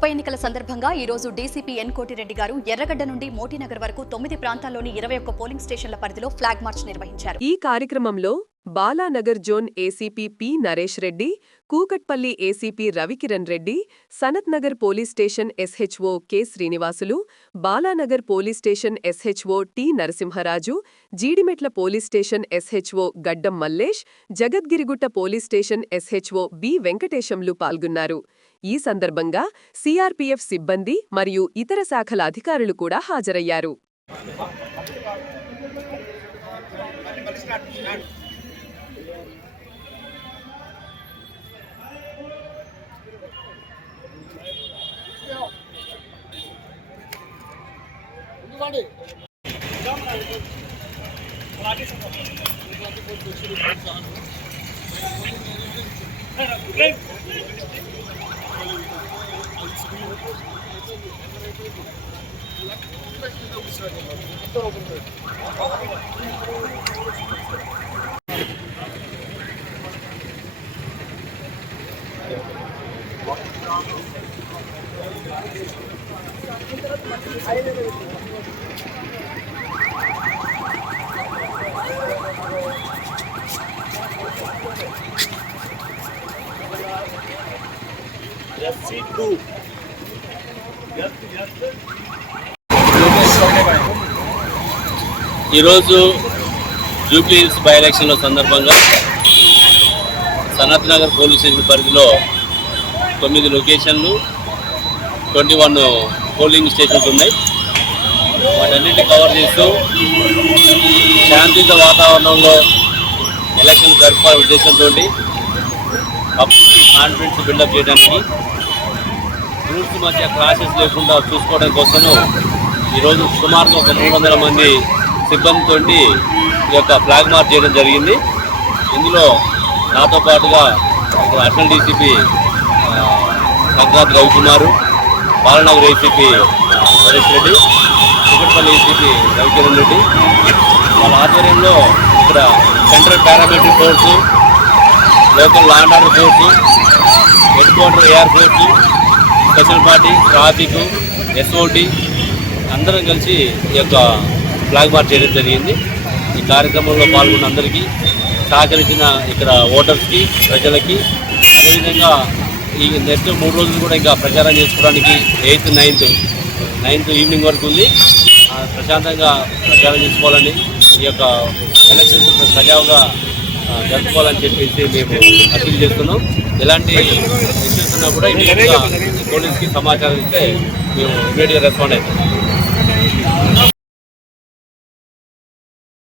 ఉప ఎన్నికల సందర్భంగా ఈ రోజు డీసీపీ ఎన్ కోటిరెడ్డి గారు ఎర్రగడ్డ నుండి మోటీనగర్ వరకు తొమ్మిది ప్రాంతాల్లోని ఇరవై ఒక్క పోలింగ్ స్టేషన్ల పరిధిలో ఫ్లాగ్ మార్చ్ నిర్వహించారు. ఈ కార్యక్రమంలో Balanagar zone ACP P Naresh Reddy Kukatpally ACP Ravikiran Reddy Sanathnagar police station SHO K Srinivasulu Balanagar police station SHO T Narasimharaju Jeedimetla police station SHO Gaddam Mallesh Jagadgirigutta police station SHO B వెంకటేశంలు పాల్గొన్నారు. ఈ సందర్భంగా CRPF సిబ్బంది మరియు ఇతర శాఖల అధికారులు కూడా హాజరయ్యారు. Recibo. ఈరోజు జూబ్లీ హిల్స్ బై ఎలక్షన్ల సందర్భంగా సనత్ నగర్ పోలీస్ స్టేషన్ పరిధిలో తొమ్మిది లొకేషన్లు ట్వంటీ వన్ పోలింగ్ స్టేషన్స్ ఉన్నాయి. వాటన్నిటిని కవర్ చేస్తూ శాంతియుత వాతావరణంలో ఎలక్షన్ జరపాలనే ఉద్దేశంతో పబ్లిక్ కాన్ఫిడెన్స్ బిల్డప్ చేయడానికి గ్రూప్స్ మధ్య క్లాసెస్ లేకుండా చూసుకోవడం కోసము ఈరోజు సుమారుగా ఒక మూడు వందల మంది సిబ్బందితో ఈ యొక్క ఫ్లాగ్ మార్చ్ చేయడం జరిగింది. ఇందులో నాతో పాటుగా ఇక్కడ DCP Sankranti Ravikumar Balanagar ACP Naresh Reddy Chikkadpally ACP Ravikiran Reddy. వాళ్ళ ఆధ్వర్యంలో ఇక్కడ central paramilitary force local law and order force head quarter AR force special party traffic SOT అందరం కలిసి ఈ యొక్క ఫ్లాగ్ మార్చ్ చేయడం జరిగింది. ఈ కార్యక్రమంలో పాల్గొన్న అందరికీ సహకరించిన ఇక్కడ ఓటర్స్కి ప్రజలకి అదేవిధంగా ఈ నెక్స్ట్ మూడు రోజులు కూడా ఇంకా ప్రచారం చేసుకోవడానికి ఎయిత్ నైన్త్ నైన్త్ ఈవినింగ్ వరకు ఉంది. ప్రశాంతంగా ప్రచారం చేసుకోవాలని ఈ యొక్క ఎలక్షన్స్ సజావుగా జరుపుకోవాలని చెప్పేసి మేము అప్పీల్ చేస్తున్నాం. ఎలాంటి ఇష్యూస్ ఉన్నా కూడా ఇమీడియట్గా పోలీస్కి సమాచారం ఇస్తే మేము ఇమీడియట్గా రెస్పాండ్ అవుతాం.